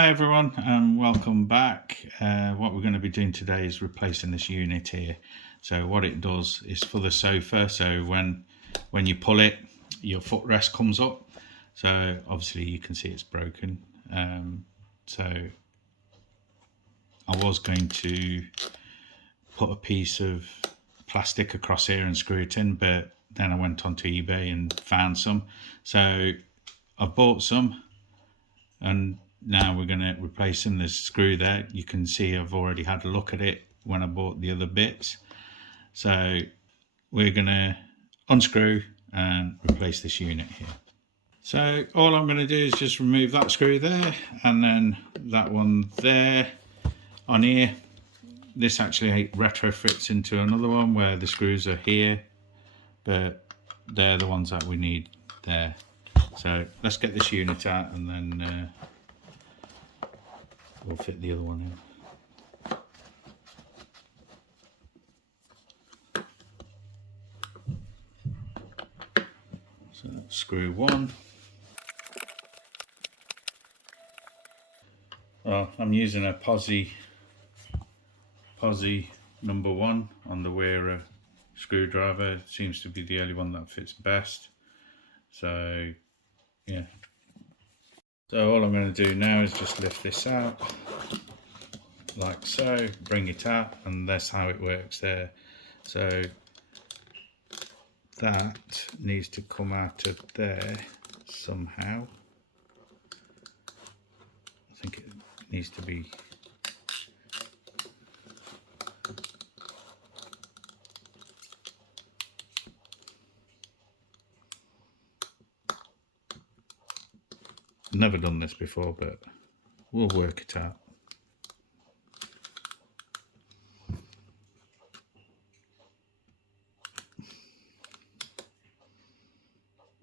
Hi everyone and welcome back. What we're going to be doing today is replacing this unit here. So what it does is for the sofa, so when you pull it, your footrest comes up. So obviously you can see it's broken. So I was going to put a piece of plastic across here and screw it in, but then I went onto eBay and found some. So I've bought some, and now we're going to replace them. There's a screw there. You can see I've already had a look at it when I bought the other bits. So we're going to unscrew and replace this unit here. So all I'm going to do is just remove that screw there and then that one there on here. This actually retrofits into another one where the screws are here, but they're the ones that we need there. So let's get this unit out and then we'll fit the other one in. So that's screw one. Well, I'm using a Posi number 1 on the Wearer screwdriver. It seems to be the only one that fits best. So yeah. So all I'm going to do now is just lift this out like so, bring it out, and that's how it works there. So that needs to come out of there somehow. I think it needs to be never done this before, but we'll work it out.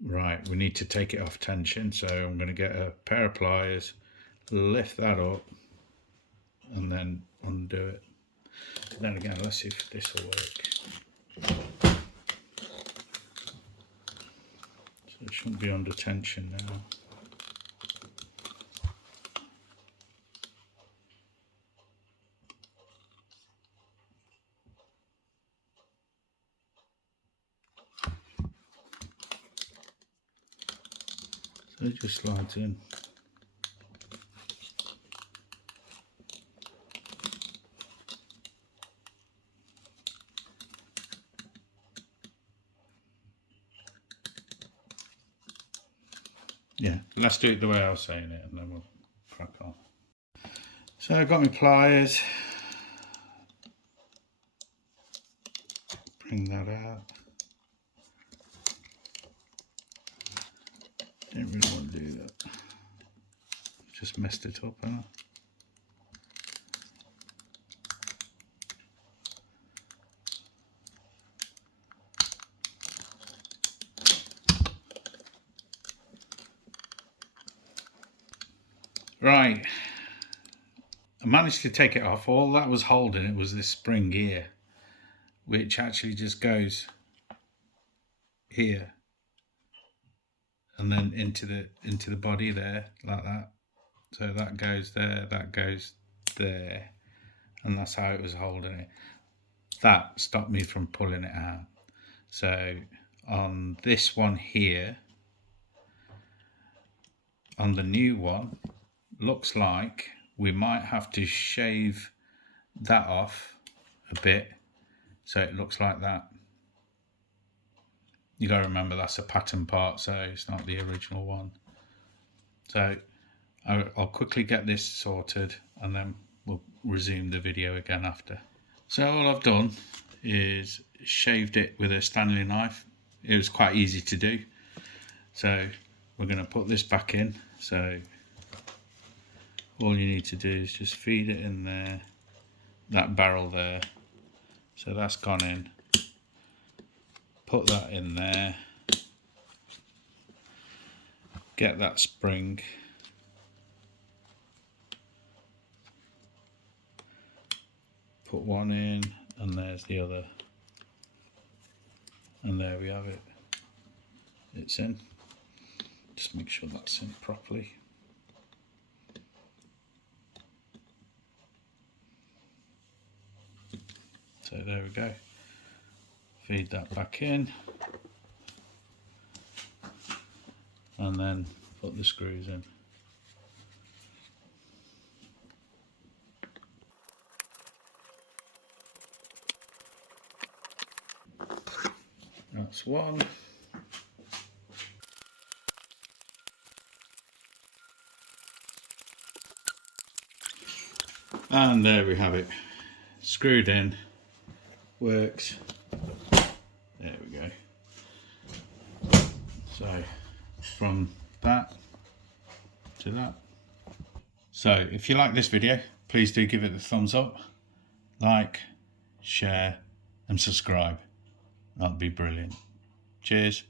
Right, we need to take it off tension, so I'm going to get a pair of pliers, lift that up, and then undo it. Then again, let's see if this will work. So it shouldn't be under tension now. So it just slides in. Yeah, let's do it the way I was saying it and then we'll crack on. So I've got my pliers. Bring that out. Didn't really want to do that. Just messed it up, haven't I? Right. I managed to take it off. All that was holding it was this spring here, which actually just goes here and then into the body there, like that. So that goes there, that goes there, and that's how it was holding it. That stopped me from pulling it out. So on this one here, on the new one, looks like we might have to shave that off a bit so it looks like that. You got to remember that's a pattern part, so it's not the original one. So I'll quickly get this sorted and then we'll resume the video again after. So all I've done is shaved it with a Stanley knife. It was quite easy to do. So we're going to put this back in. So all you need to do is just feed it in there, that barrel there. So that's gone in. Put that in there. Get that spring. Put one in, and there's the other. And there we have it. It's in. Just make sure that's in properly. So there we go. Feed that back in, and then put the screws in. That's one. And there we have it. Screwed in. Works. There we go. So from that to that. So if you like this video, please do give it a thumbs up, like, share and subscribe. That'd be brilliant. Cheers.